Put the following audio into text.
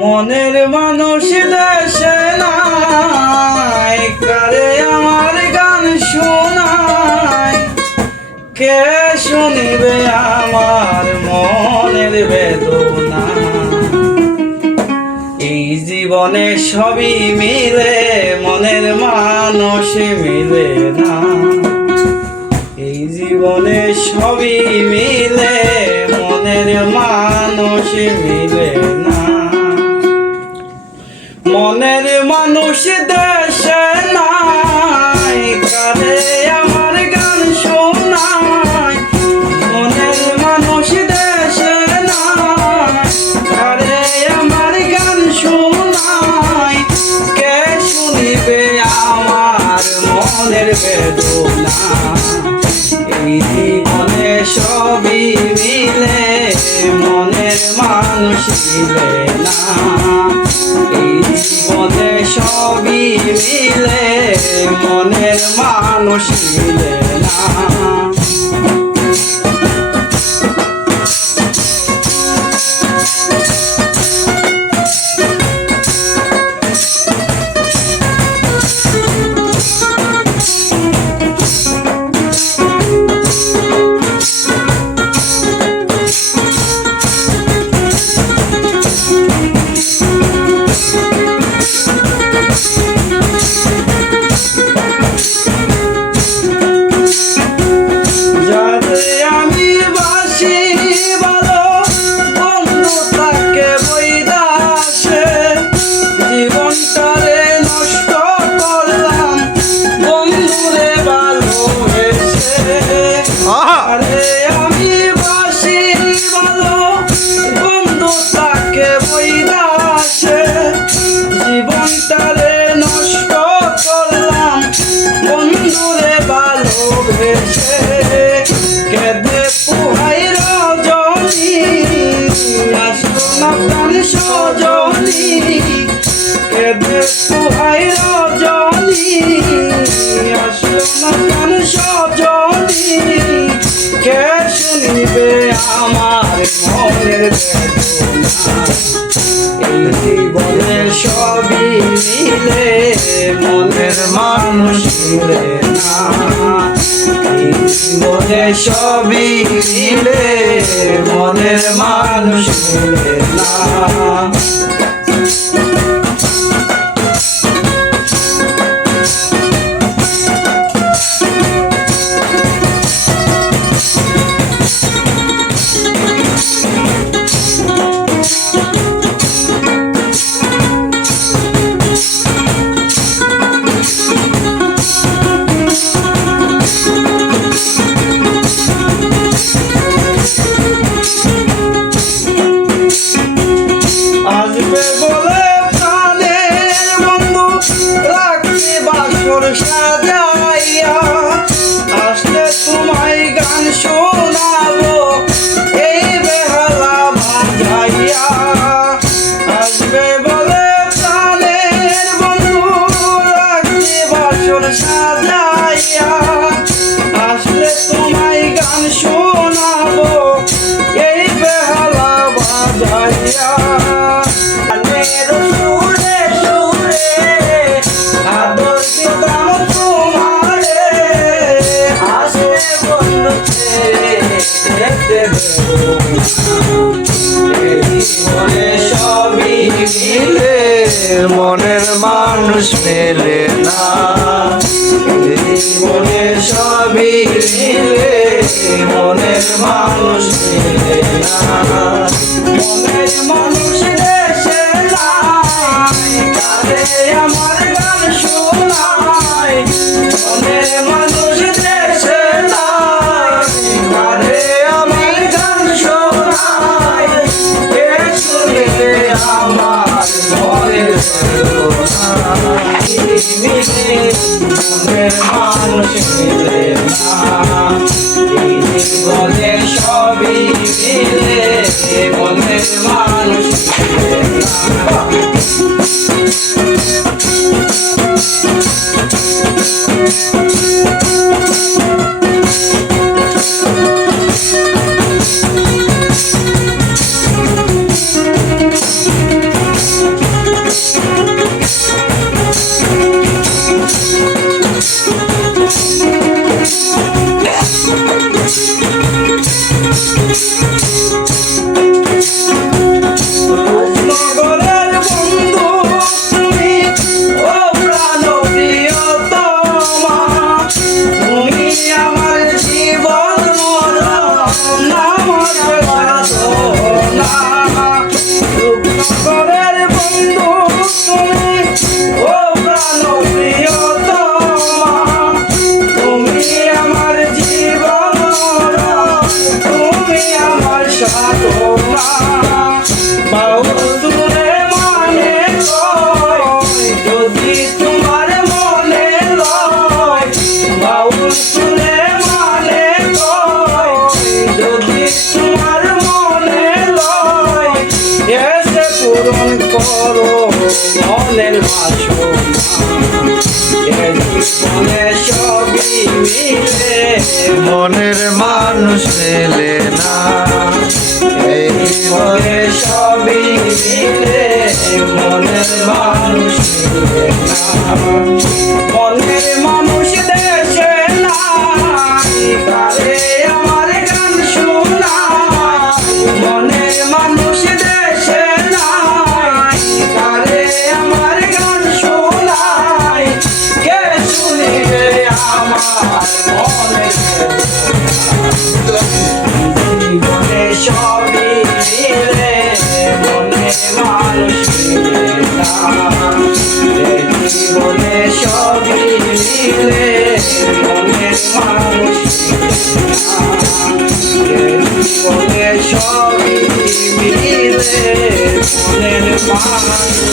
মনের মানুষ দেশে নাই, কারে আমার গান শোনায়, কে শুনিবে আমার মনের বেদনা। এই জীবনে সবই মিলে, মনের মানুষ মিলে না। এই জীবনে সবই মিলে, মনের মানুষ মিলে না। মনের মানুষ দেশে নাই, কারে আমার গান শোনায়, মনের মানুষ দেশে নাই, কারে আমার গান শোনায়, কে শুনিবে আমার মনের বেদনা। এই জীবনে সবই মিলে, মনের মানুষ মিলে না। এই জীবনে সবই মিলে, মনের মানুষ মিলে না। জীবনটারে নষ্ট করলাম বন্ধুরে ভালোবেসে, কেঁদে পুহাই রজনী আসলো না প্রাণ সজনী, কেঁদে পুহাই রজনী আসলো না প্রাণ সজনী, কে শুনিবে আমার মনের বেদনা। এই জীবনে সবই মিলে, মনের মানুষ মিলে না। এই জীবনে সবই মিলে, মনের মানুষ মিলে না। আসবে বলে প্রাণের বন্ধু রাখতে বাসর সাজাইয়া, আসলে তোমায় গান শোনাবো এই বেহালা বাজাইয়া। আসবে বলে প্রাণের বন্ধু রাখতে বাসর সাজাইয়া, আসলে তোমায় গান শোনাবো এই বেহালা বাজাইয়া। জীবনে সবই মিলে, মনের মানুষ মেলে না। জীবনে সবই মিলে, মনের মানুষ মেলে না। মনের মানুষ দেশে নাই, কারে আমার গান শোনায়, মনের মানুষ দেশে নাই, কারে আমার গান শোনায়, কে শুনিবে আমার মনের বেদনা। মিলে মনের মানুষ মিলে না। এই জীবনে সবই মিলে, মনের মানুষ মিলে না। ঘরের বন্ধু তুমি, ও প্রাণ প্রিয়তমা, তুমি আমার জীবন, তুমি আমার সাধনা। বাউল সুরে মানে কয়, যদি তোমার মনে লয়, বাউল সুরে মানে কয়, যদি তোমার মনে লয়, এসে পূরণ করো মনের বাসনা। এ জীবনে সবই মিলে, মনের মানুষ মেলে না। এই জীবনে সবই মিলে, মনের মানুষ মিলে না। মনের মানুষ দেশে নাই, তারে আমার গান শোনায়। মনের মানুষ দেশে নাই, তারে আমার গান শোনায়। কে শুনিবে আমার মনের জীবনে সবই মিলে, মনের মানুষ মিলে না। এই জীবনে সবই মিলে, মনের মানুষ মিলে না। এই জীবনে সবই মিলে, মনের মানুষ